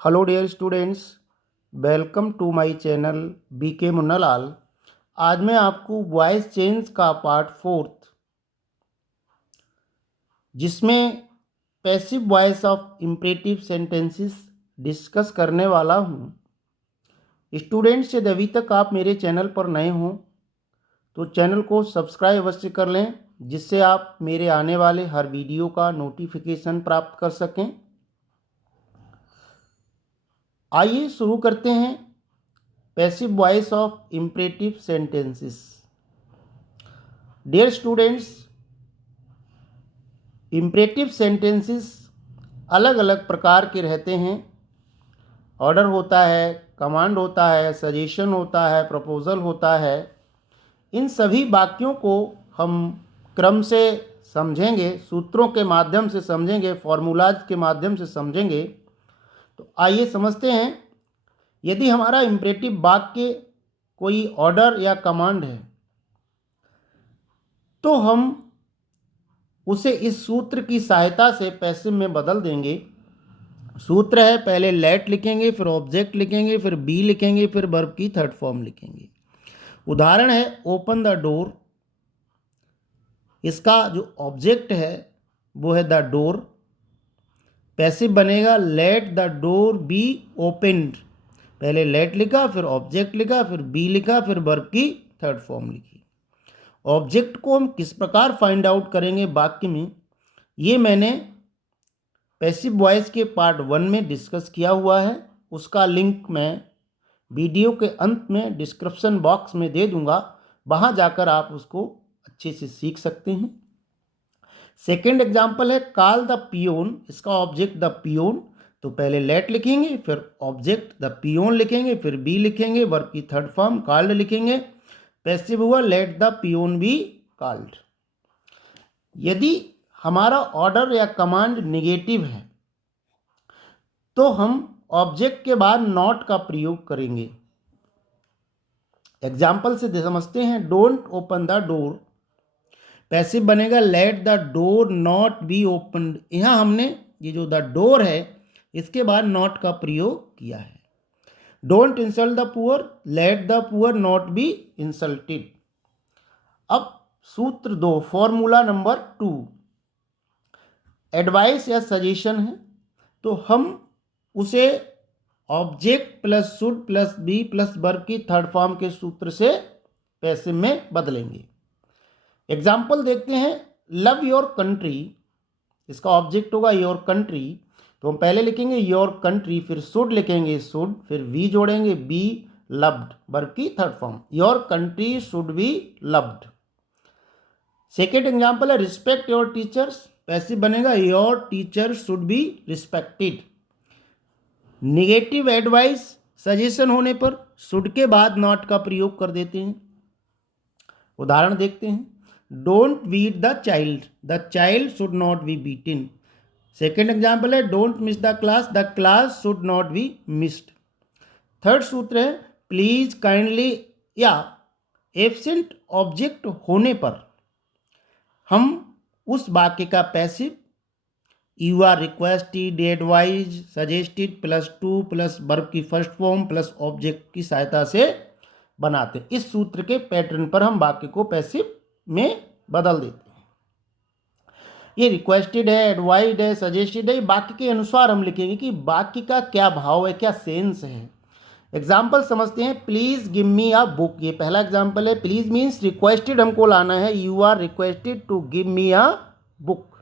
Hello dear students, welcome to my channel BK Munnalal. आज मैं आपको वॉइस चेंज का पार्ट 4 जिसमें passive voice of imperative sentences discuss करने वाला हूँ। स्टूडेंट्स, यदि अभी तक आप मेरे चैनल पर नए हों तो चैनल को सब्सक्राइब अवश्य कर लें, जिससे आप मेरे आने वाले हर वीडियो का नोटिफिकेशन प्राप्त कर सकें। आइए शुरू करते हैं passive voice of imperative sentences. Dear students, imperative sentences अलग अलग प्रकार के रहते हैं। ऑर्डर होता है, कमांड होता है, सजेशन होता है, प्रपोजल होता है। इन सभी वाक्यों को हम क्रम से समझेंगे, सूत्रों के माध्यम से समझेंगे, फॉर्मूलाज के माध्यम से समझेंगे। तो आइए समझते हैं। यदि हमारा इम्परेटिव वाक्य कोई ऑर्डर या कमांड है तो हम उसे इस सूत्र की सहायता से पैसिव में बदल देंगे। सूत्र है, पहले लेट लिखेंगे, फिर ऑब्जेक्ट लिखेंगे, फिर बी लिखेंगे, फिर वर्ब की थर्ड फॉर्म लिखेंगे। उदाहरण है ओपन द डोर। इसका जो ऑब्जेक्ट है वो है द डोर। पैसिव बनेगा let the door B opened. पहले लेट लिखा, फिर ऑब्जेक्ट लिखा, फिर बी लिखा, फिर वर्ब की थर्ड फॉर्म लिखी। ऑब्जेक्ट को हम किस प्रकार फाइंड आउट करेंगे वाक्य में, ये मैंने पैसिव वॉइस के पार्ट 1 में डिस्कस किया हुआ है। उसका लिंक मैं वीडियो के अंत में डिस्क्रिप्शन बॉक्स में दे दूंगा, वहां जाकर आप उसको अच्छे से सीख सकते हैं। सेकेंड एग्जाम्पल है कॉल द पियोन। इसका ऑब्जेक्ट द पियोन, तो पहले लेट लिखेंगे, फिर ऑब्जेक्ट द पियोन लिखेंगे, फिर बी लिखेंगे, वर्ब की थर्ड फॉर्म कॉल्ड लिखेंगे। पैसिव हुआ let the peon be called. यदि हमारा ऑर्डर या कमांड निगेटिव है तो हम ऑब्जेक्ट के बाद नॉट का प्रयोग करेंगे। एग्जाम्पल से समझते हैं। Don't open the door, passive बनेगा let the door not be open. यहां हमने ये जो द डोर है इसके बाद नॉट का प्रयोग किया है। Don't insult the poor, let the poor not be insulted. अब सूत्र 2, फॉर्मूला नंबर 2, एडवाइस या सजेशन है तो हम उसे object plus should plus be plus verb की थर्ड फॉर्म के सूत्र से पैसिव में बदलेंगे। एग्जाम्पल देखते हैं। लव योर कंट्री, इसका ऑब्जेक्ट होगा योर कंट्री, तो हम पहले लिखेंगे योर कंट्री, फिर शुड लिखेंगे शुड, फिर वी जोड़ेंगे बी, लव्ड वर्ब की third form. Your country should be loved. Second example है रिस्पेक्ट योर टीचर्स, पैसिव बनेगा your teacher should be respected. Negative advice suggestion होने पर शुड के बाद नॉट का प्रयोग कर देते हैं। उदाहरण देखते हैं। Don't beat the child should not be beaten. Second example है don't miss the class should not be missed. Third सूत्र है प्लीज काइंडली या एब्सेंट ऑब्जेक्ट होने पर हम उस वाक्य का passive you are requested, advise, suggested plus 2 plus verb की फर्स्ट फॉर्म प्लस ऑब्जेक्ट की सहायता से बनाते हैं। इस सूत्र के पैटर्न पर हम वाक्य को पैसिव में बदल देते हैं। ये रिक्वेस्टेड है, एडवाइज है, सजेस्टेड है, वाक्य के अनुसार हम लिखेंगे कि वाक्य का क्या भाव है, क्या सेंस है। एग्जाम्पल समझते हैं। Please give me a book, ये पहला एग्जाम्पल है। प्लीज मीन्स रिक्वेस्टेड हमको लाना है, you are requested to give me a book.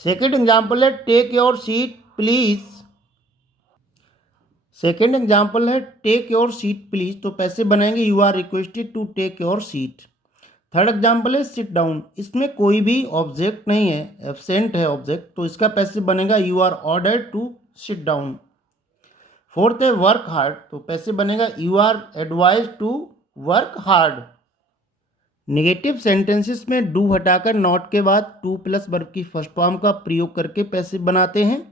Second example है take your seat please. Second example है टेक योर सीट प्लीज, तो पैसे बनाएंगे you are requested to take your seat. Third example है sit down, इसमें कोई भी object नहीं है, एब्सेंट है ऑब्जेक्ट, तो इसका पैसिव बनेगा you are ordered to sit down. Fourth है वर्क हार्ड, तो पैसिव बनेगा you are advise to work hard. Negative sentences में डू हटाकर नॉट के बाद टू प्लस वर्ब की फर्स्ट फॉर्म का प्रयोग करके पैसिव बनाते हैं।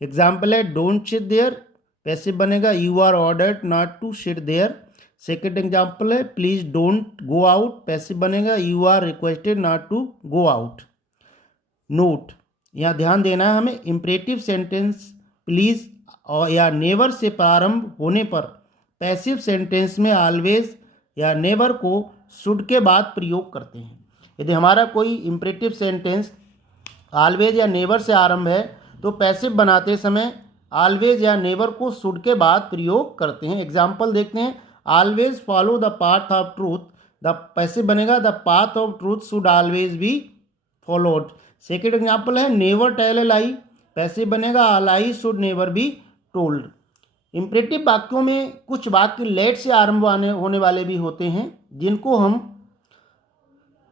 एग्जाम्पल है डोंट सिट देयर, पैसिव बनेगा you are ordered not to sit there. Second example है please don't go out, passive बनेगा you are requested not to go out. Note, यहाँ ध्यान देना है हमें, इम्परेटिव सेंटेंस प्लीज और या नेवर से प्रारंभ होने पर पैसिव सेंटेंस में ऑलवेज या नेवर को शुड के बाद प्रयोग करते हैं। यदि हमारा कोई इम्परेटिव सेंटेंस ऑलवेज या नेवर से आरंभ है तो पैसिव बनाते समय ऑलवेज या नेवर को शुड के बाद प्रयोग करते हैं। एग्जाम्पल देखते हैं, always follow the path of truth, the passive बनेगा the path of truth should always be followed. Second example है never tell a lie, passive बनेगा a lie should never be told. Imperative वाक्यों में कुछ वाक्य late से आरंभ होने वाले भी होते हैं जिनको हम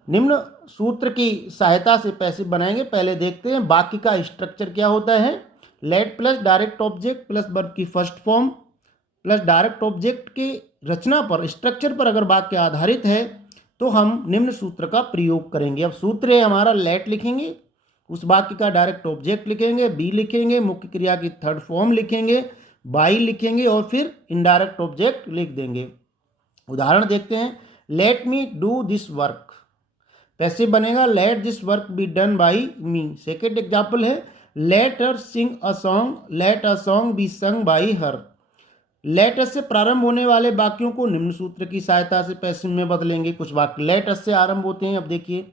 निम्न सूत्र की सहायता से पैसिव बनाएंगे। पहले देखते हैं वाक्य का स्ट्रक्चर क्या होता है। Let plus direct object plus verb की first form plus direct object की रचना पर, स्ट्रक्चर पर अगर वाक्य आधारित है तो हम निम्न सूत्र का प्रयोग करेंगे। अब सूत्र है हमारा, लेट लिखेंगे, उस वाक्य का डायरेक्ट ऑब्जेक्ट लिखेंगे, बी लिखेंगे, मुख्य क्रिया की थर्ड फॉर्म लिखेंगे, बाई लिखेंगे और फिर इनडायरेक्ट ऑब्जेक्ट लिख देंगे। उदाहरण देखते हैं, let me do this work, passive बनेगा let this work be done by me. Second example है, let her sing a song, let a song be sung by her. Let us से प्रारंभ होने वाले वाक्यों को निम्न सूत्र की सहायता से पैसिव में बदलेंगे। कुछ वाक्य लेट अस से आरंभ होते हैं। अब देखिए,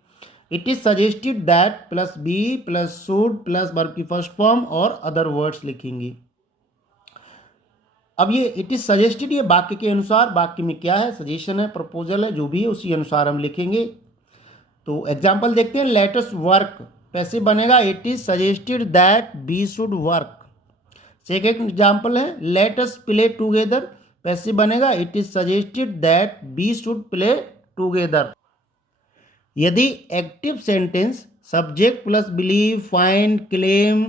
it is suggested that plus be plus should plus verb की फर्स्ट फॉर्म और अदर वर्ड्स लिखेंगे। अब ये इट इज सजेस्टेड, ये वाक्य के अनुसार, वाक्य में क्या है, सजेशन है, प्रपोजल है, जो भी है उसी अनुसार हम लिखेंगे। तो एग्जाम्पल देखते हैं, लेट अस वर्क, पैसिव बनेगा it is suggested that be should work. Second example है, let us play together, passive बनेगा it is suggested that be should play together. यदि active sentence subject plus believe, find, claim,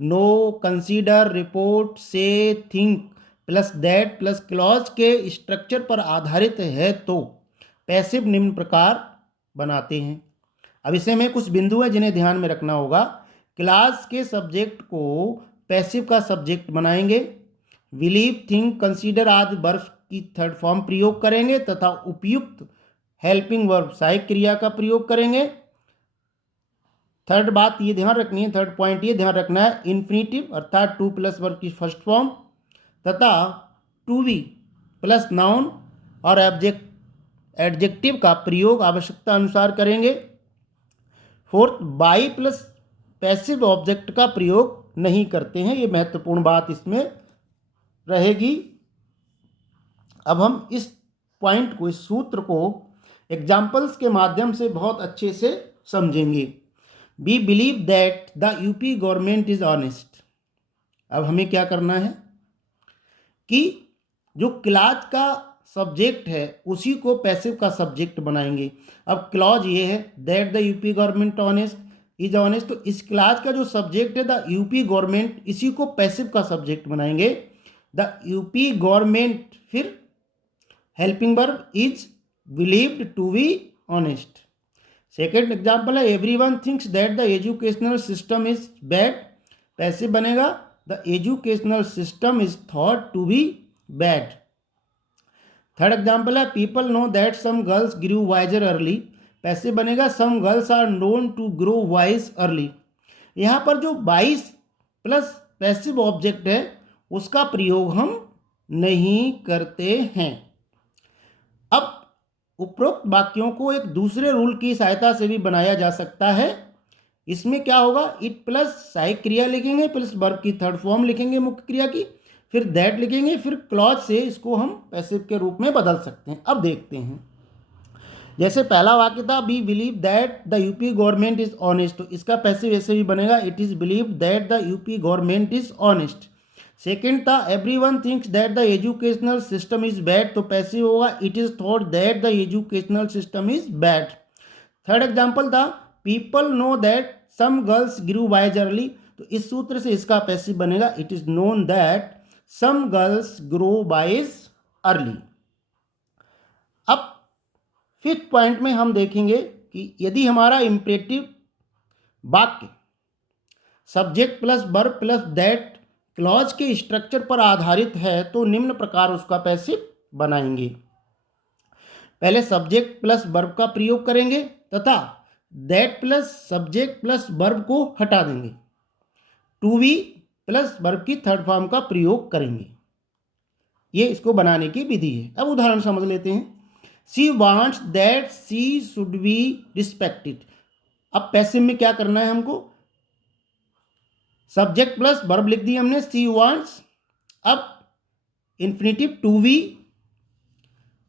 know, consider, report, say, think plus that plus clause के structure पर आधारित है तो passive निम्न प्रकार बनाते हैं। अब इसमें में कुछ बिंदु हैं जिन्हें ध्यान में रखना होगा। क्लास के सब्जेक्ट को पैसिव का सब्जेक्ट बनाएंगे, बिलीव, थिंक, कंसीडर आदि वर्ब की थर्ड फॉर्म प्रयोग करेंगे तथा उपयुक्त हेल्पिंग वर्ब सहायक क्रिया का प्रयोग करेंगे। थर्ड बात ये ध्यान रखनी है, थर्ड पॉइंट ये ध्यान रखना है, इन्फिनिटिव अर्थात टू प्लस वर्ब की फर्स्ट फॉर्म तथा टू बी प्लस नाउन और एडजेक्टिव का प्रयोग आवश्यकता अनुसार करेंगे। Fourth, by plus passive object का प्रयोग नहीं करते हैं, ये महत्वपूर्ण बात इसमें रहेगी। अब हम इस पॉइंट को, इस सूत्र को एग्जाम्पल्स के माध्यम से बहुत अच्छे से समझेंगे। We believe that the UP government is honest. अब हमें क्या करना है कि जो क्लॉज का सब्जेक्ट है उसी को पैसिव का सब्जेक्ट बनाएंगे। अब क्लॉज ये है that the UP government honest is honest, तो इस क्लॉज का जो सब्जेक्ट है द यूपी गवर्नमेंट, इसी को पैसिव का सब्जेक्ट बनाएंगे। द यूपी गवर्नमेंट, फिर helping verb is believed to be honest. Second example है, everyone thinks that the educational system is bad, passive बनेगा the educational system is thought to be bad. Third example है, people know that some girls grew wiser early, passive बनेगा some girls are known to grow wise early. यहाँ पर जो 22 plus passive object है उसका प्रयोग हम नहीं करते हैं। अब उपरोक्त वाक्यों को एक दूसरे रूल की सहायता से भी बनाया जा सकता है। इसमें क्या होगा, इट प्लस सहायक क्रिया लिखेंगे प्लस वर्ब की थर्ड फॉर्म लिखेंगे मुख्य क्रिया की, फिर दैट लिखेंगे, फिर क्लॉज से इसको हम पैसिव के रूप में बदल सकते हैं। अब देखते हैं, जैसे पहला वाक्य था we believe that the UP government is honest, तो इसका पैसिव ऐसे भी बनेगा it is believe that the UP government is honest. Second था everyone thinks that the educational system is bad, तो पैसिव होगा it is thought that the educational system is bad. Third example था people know that some girls grew wise early, तो इस सूत्र से इसका passive बनेगा it is known that some girls grow wise early. अब फिफ्थ पॉइंट में हम देखेंगे कि यदि हमारा इम्परेटिव वाक्य subject plus verb plus that clause के स्ट्रक्चर पर आधारित है तो निम्न प्रकार उसका पैसिव बनाएंगे। पहले सब्जेक्ट प्लस वर्ब का प्रयोग करेंगे तथा that plus subject plus verb को हटा देंगे। टू बी प्लस वर्ब की थर्ड फॉर्म का प्रयोग करेंगे। ये इसको बनाने की विधि है। अब उदाहरण समझ लेते हैं। She wants that she should be respected. अब पैसिव में क्या करना है हमको, सब्जेक्ट प्लस वर्ब लिख दिया हमने, शी वांट्स। अब इन्फिनेटिव टू बी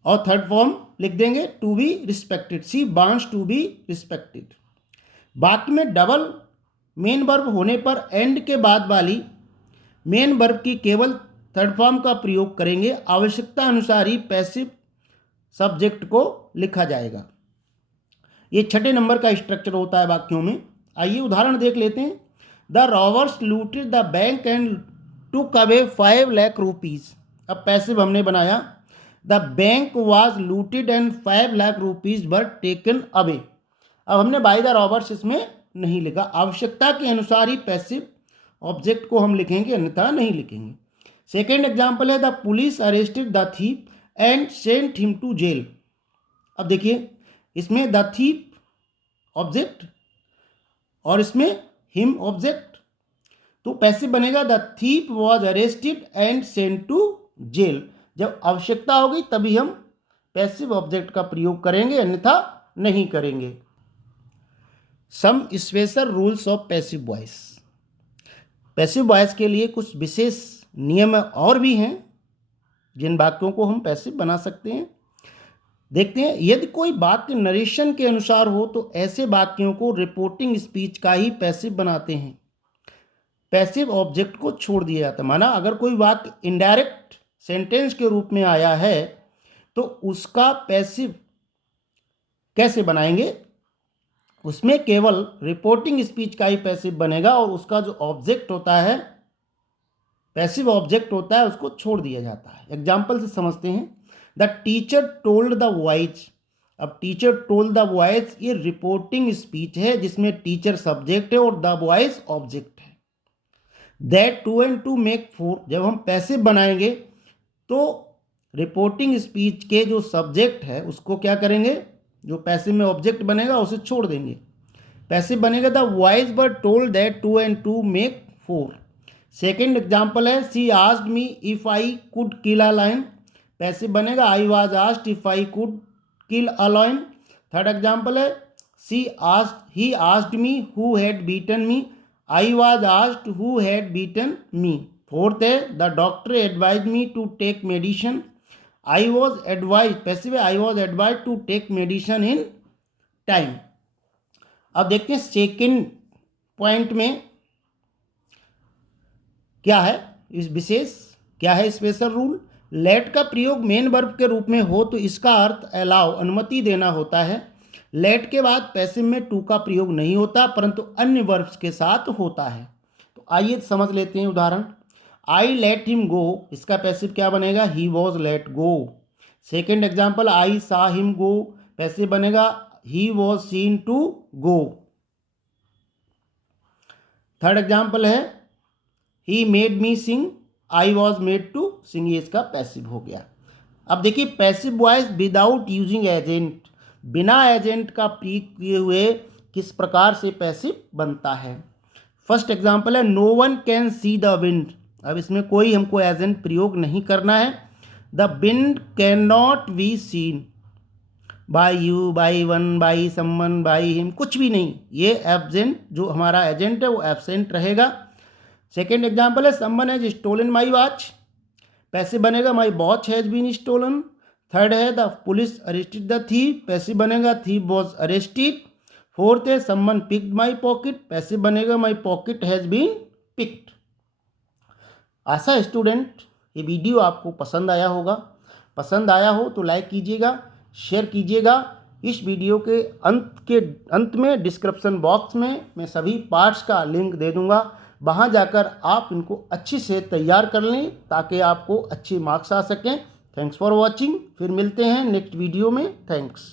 और थर्ड फॉर्म लिख देंगे to be respected, she wants to be respected. वाक्य में डबल मेन वर्ब होने पर एंड के बाद वाली मेन वर्ब की केवल थर्ड फॉर्म का प्रयोग करेंगे। आवश्यकता अनुसार ही पैसिव सब्जेक्ट को लिखा जाएगा। ये छठे नंबर का स्ट्रक्चर होता है वाक्यों में। आइए उदाहरण देख लेते हैं। The robbers looted the bank and took away 5 lakh rupees. अब पैसिव हमने बनाया, the bank was looted and 5 lakh rupees were taken away. अब हमने बाय द रॉबर्स इसमें नहीं लिखा। आवश्यकता के अनुसार ही पैसिव ऑब्जेक्ट को हम लिखेंगे, अन्यथा नहीं लिखेंगे। सेकेंड एग्जाम्पल है the police arrested the thief and sent him to jail. अब देखिए इसमें द थीप ऑब्जेक्ट और इसमें हिम ऑब्जेक्ट, तो पैसिव बनेगा the thief was arrested and sent to jail. जब आवश्यकता होगी तभी हम पैसिव ऑब्जेक्ट का प्रयोग करेंगे, अन्यथा नहीं करेंगे। Some special rules of passive voice. Passive voice के लिए कुछ विशेष नियम और भी हैं जिन वाक्यों को हम पैसिव बना सकते हैं। देखते हैं। यदि कोई वाक्य नरेशन के अनुसार हो तो ऐसे वाक्यों को रिपोर्टिंग स्पीच का ही पैसिव बनाते हैं। पैसिव ऑब्जेक्ट को छोड़ दिया जाता है। माना अगर कोई वाक्य इनडायरेक्ट सेंटेंस के रूप में आया है तो उसका पैसिव कैसे बनाएंगे, उसमें केवल रिपोर्टिंग स्पीच का ही पैसिव बनेगा और उसका जो ऑब्जेक्ट होता है, पैसिव ऑब्जेक्ट होता है, उसको छोड़ दिया जाता है। एग्जाम्पल से समझते हैं। The teacher told the boys. अब टीचर टोल्ड द बॉयज ये रिपोर्टिंग स्पीच है जिसमें टीचर सब्जेक्ट है और द बॉयज ऑब्जेक्ट है। That 2 and 2 make 4। जब हम पैसिव बनाएंगे तो रिपोर्टिंग स्पीच के जो सब्जेक्ट है उसको क्या करेंगे, जो पैसिव में ऑब्जेक्ट बनेगा उसे छोड़ देंगे। पैसिव बनेगा the boys were told that 2 and 2 make 4। Second example है she asked me if I could kill a lion. Passive बनेगा I was asked if I could kill a lion. Third example है he asked me who had beaten me. I was asked who had beaten me. Fourth है the doctor advise me to take medicine. I was advise, passive है I was advise to take medicine in time. अब देखते हैं second point में क्या है, इस विशेष क्या है स्पेशल रूल। लेट का प्रयोग मेन वर्ब के रूप में हो तो इसका अर्थ अलाउ, अनुमति देना होता है। लेट के बाद पैसिव में टू का प्रयोग नहीं होता परंतु अन्य वर्ब्स के साथ होता है। तो आइए समझ लेते हैं उदाहरण। आई लेट हिम गो, इसका पैसिव क्या बनेगा, he was let go. Second example I saw him go, passive बनेगा he was seen to go. Third example है he made me sing, I was made to sing, ये इसका passive हो गया। अब देखिए passive voice without using agent, बिना agent का प्रयोग किए हुए किस प्रकार से पैसिव बनता है। फर्स्ट एग्जाम्पल है no one can see the wind. अब इसमें कोई हमको एजेंट प्रयोग नहीं करना है। The wind can not be seen by you, by one, by someone, by him, कुछ भी नहीं। ये एब्सेंट जो हमारा एजेंट है वो एब्सेंट रहेगा। सेकेंड एग्जाम्पल है someone has stolen my watch. Passive बनेगा my watch has been stolen. Third है the police arrested the thief, passive बनेगा थीफ वॉज अरेस्टेड। फोर्थ है someone picked my pocket, passive बनेगा my pocket has been picked. आशा student ये video आपको पसंद आया होगा। पसंद आया हो तो लाइक कीजिएगा, शेयर कीजिएगा। इस वीडियो के अंत में डिस्क्रिप्शन बॉक्स में मैं सभी पार्ट्स का लिंक दे दूंगा। वहां जाकर आप इनको अच्छे से तैयार कर लें ताकि आपको अच्छे मार्क्स आ सकें। Thanks for watching. फिर मिलते हैं नेक्स्ट वीडियो में। थैंक्स।